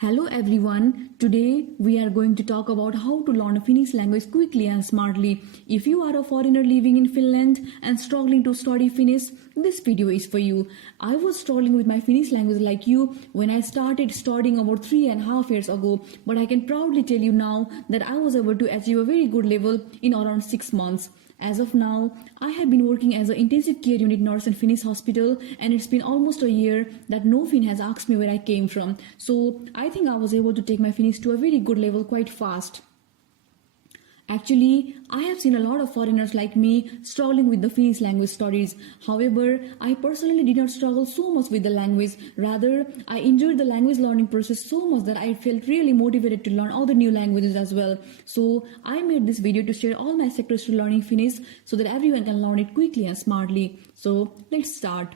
Hello everyone, today we are going to talk about how to learn Finnish language quickly and smartly. If you are a foreigner living in Finland and struggling to study Finnish, this video is for you. I was struggling with my Finnish language like you when I started studying about 3.5 years ago, but I can proudly tell you now that I was able to achieve a very good level in around 6 months. As of now, I have been working as an intensive care unit nurse in Finnish hospital, and it's been almost a year that no Finn has asked me where I came from. So I think I was able to take my Finnish to a very good level quite fast. Actually, I have seen a lot of foreigners like me struggling with the Finnish language studies. However, I personally did not struggle so much with the language. Rather, I enjoyed the language learning process so much that I felt really motivated to learn other new languages as well. So, I made this video to share all my secrets to learning Finnish so that everyone can learn it quickly and smartly. So, let's start.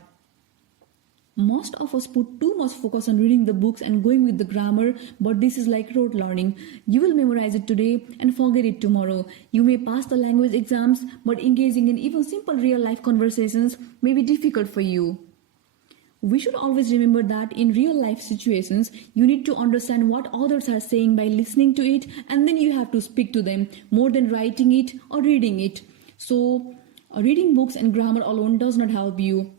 Most of us put too much focus on reading the books and going with the grammar, but this is like rote learning. You will memorize it today and forget it tomorrow. You may pass the language exams, but engaging in even simple real-life conversations may be difficult for you. We should always remember that in real-life situations, you need to understand what others are saying by listening to it, and then you have to speak to them more than writing it or reading it. So, reading books and grammar alone does not help you.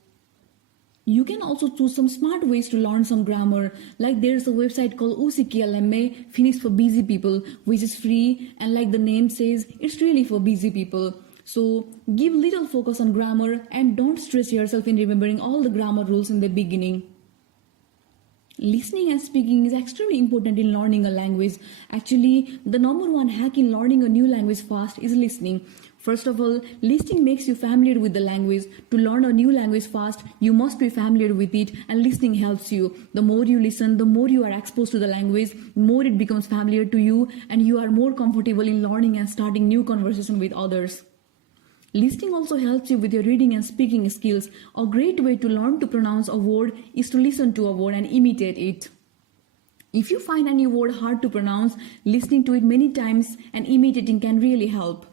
You can also choose some smart ways to learn some grammar, like there's a website called Uusi Kielemme, Finnish for busy people, which is free, and like the name says, it's really for busy people. So give little focus on grammar and don't stress yourself in remembering all the grammar rules in the beginning. Listening and speaking is extremely important in learning a language. Actually, the number one hack in learning a new language fast is listening. First of all, listening makes you familiar with the language. To learn a new language fast, you must be familiar with it, and listening helps you. The more you listen, the more you are exposed to the language, the more it becomes familiar to you, and you are more comfortable in learning and starting new conversation with others. Listening also helps you with your reading and speaking skills. A great way to learn to pronounce a word is to listen to a word and imitate it. If you find any word hard to pronounce, listening to it many times and imitating can really help.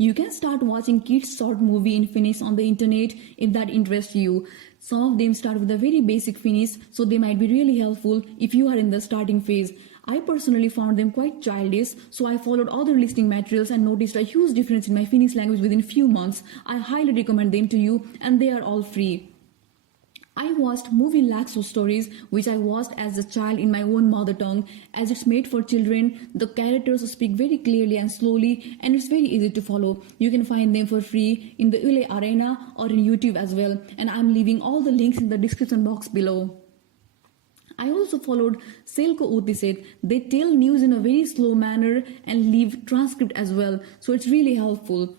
You can start watching kids' short movie in Finnish on the internet if that interests you. Some of them start with a very basic Finnish, so they might be really helpful if you are in the starting phase. I personally found them quite childish, so I followed other listening materials and noticed a huge difference in my Finnish language within few months. I highly recommend them to you, and they are all free. I watched movie Laxo Stories, which I watched as a child in my own mother tongue. As it's made for children, the characters speak very clearly and slowly, and it's very easy to follow. You can find them for free in the Yle Arena or in YouTube as well, and I'm leaving all the links in the description box below. I also followed Selko Uutiset. They tell news in a very slow manner and leave transcript as well, so it's really helpful.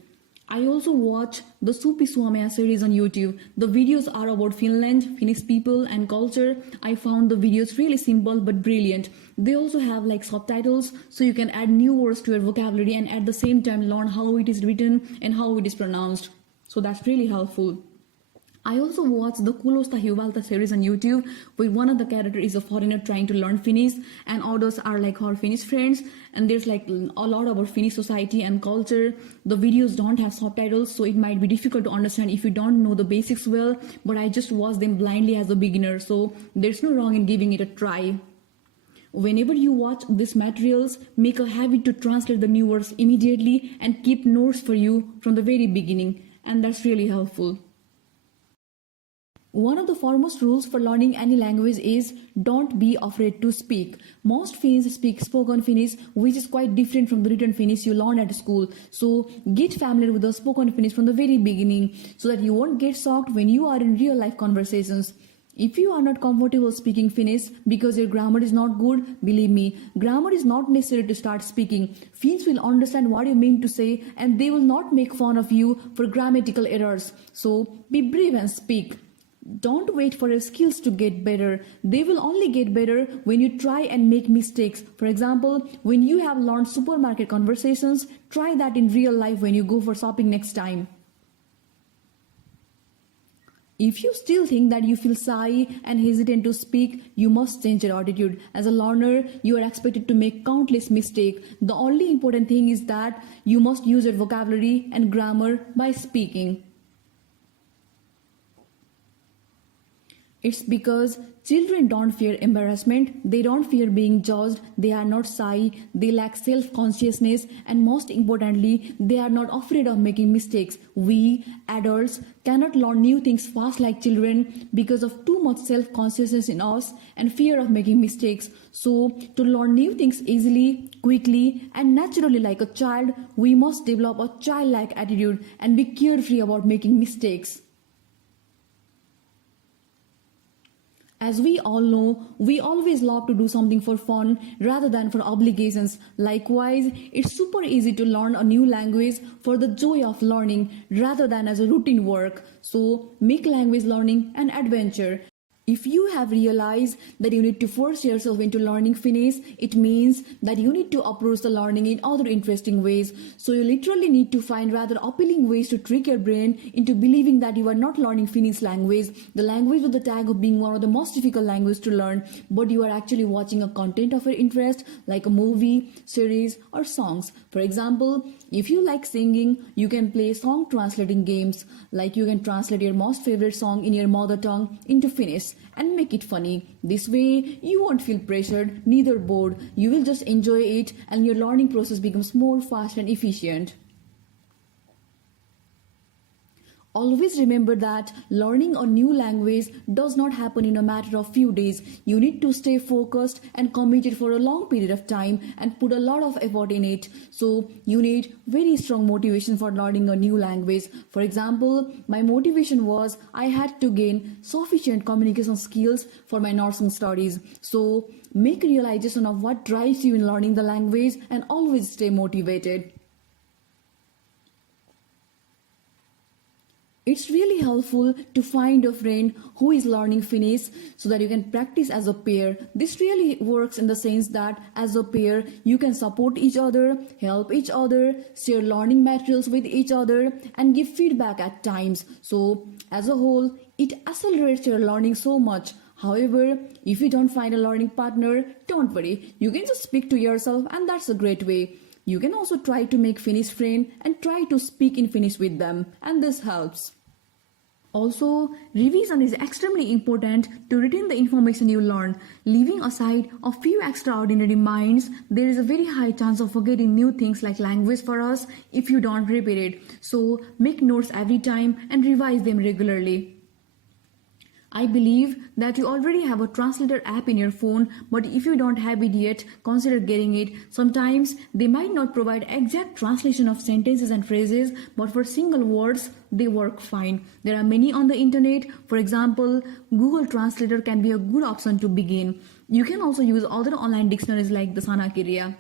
I also watch the Supi Suomea series on YouTube. The videos are about Finland, Finnish people and culture. I found the videos really simple but brilliant. They also have like subtitles, so you can add new words to your vocabulary and at the same time learn how it is written and how it is pronounced. So that's really helpful. I also watched the Kulosta Hyvalta series on YouTube, where one of the characters is a foreigner trying to learn Finnish and others are like her Finnish friends, and there's like a lot about Finnish society and culture. The videos don't have subtitles, so it might be difficult to understand if you don't know the basics well, but I just watched them blindly as a beginner, so there's no wrong in giving it a try. Whenever you watch these materials, make a habit to translate the new words immediately and keep notes for you from the very beginning, and that's really helpful. One of the foremost rules for learning any language is don't be afraid to speak. Most Finns speak spoken Finnish, which is quite different from the written Finnish you learn at school. So get familiar with the spoken Finnish from the very beginning so that you won't get shocked when you are in real life conversations. If you are not comfortable speaking Finnish because your grammar is not good, believe me, grammar is not necessary to start speaking. Finns will understand what you mean to say and they will not make fun of you for grammatical errors. So be brave and speak. Don't wait for your skills to get better. They will only get better when you try and make mistakes. For example, when you have learned supermarket conversations, try that in real life when you go for shopping next time. If you still think that you feel shy and hesitant to speak, you must change your attitude. As a learner, you are expected to make countless mistakes. The only important thing is that you must use your vocabulary and grammar by speaking. It's because children don't fear embarrassment, they don't fear being judged, they are not shy, they lack self consciousness, and most importantly, they are not afraid of making mistakes. We, adults, cannot learn new things fast like children because of too much self consciousness in us and fear of making mistakes. So, to learn new things easily, quickly, and naturally like a child, we must develop a childlike attitude and be carefree about making mistakes. As we all know, we always love to do something for fun rather than for obligations. Likewise, it's super easy to learn a new language for the joy of learning rather than as a routine work. So, make language learning an adventure. If you have realized that you need to force yourself into learning Finnish, it means that you need to approach the learning in other interesting ways. So you literally need to find rather appealing ways to trick your brain into believing that you are not learning Finnish language, the language with the tag of being one of the most difficult languages to learn, but you are actually watching a content of your interest like a movie, series, or songs. For example, if you like singing, you can play song translating games, like you can translate your most favorite song in your mother tongue into Finnish and make it funny. This way, you won't feel pressured, neither bored. You will just enjoy it and your learning process becomes more fast and efficient. Always remember that learning a new language does not happen in a matter of few days. You need to stay focused and committed for a long period of time and put a lot of effort in it. So you need very strong motivation for learning a new language. For example, my motivation was I had to gain sufficient communication skills for my nursing studies. So make realization of what drives you in learning the language and always stay motivated. It's really helpful to find a friend who is learning Finnish so that you can practice as a pair. This really works in the sense that as a pair, you can support each other, help each other, share learning materials with each other, and give feedback at times. So, as a whole, it accelerates your learning so much. However, if you don't find a learning partner, don't worry. You can just speak to yourself, and that's a great way. You can also try to make Finnish friends and try to speak in Finnish with them, and this helps. Also, revision is extremely important to retain the information you learn. Leaving aside a few extraordinary minds, there is a very high chance of forgetting new things like language for us if you don't repeat it. So, make notes every time and revise them regularly. I believe that you already have a translator app in your phone, but if you don't have it yet, consider getting it. Sometimes they might not provide exact translation of sentences and phrases, but for single words, they work fine. There are many on the internet. For example, Google Translator can be a good option to begin. You can also use other online dictionaries like the Sanakirja.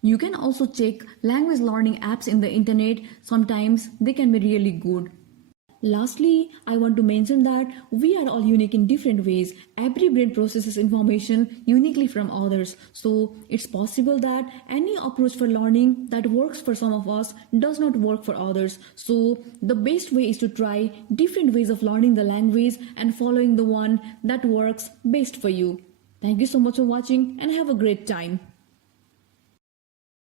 You can also check language learning apps in the internet. Sometimes they can be really good. Lastly, I want to mention that we are all unique in different ways. Every brain processes information uniquely from others. So it's possible that any approach for learning that works for some of us does not work for others. So the best way is to try different ways of learning the language and following the one that works best for you. Thank you so much for watching and have a great time.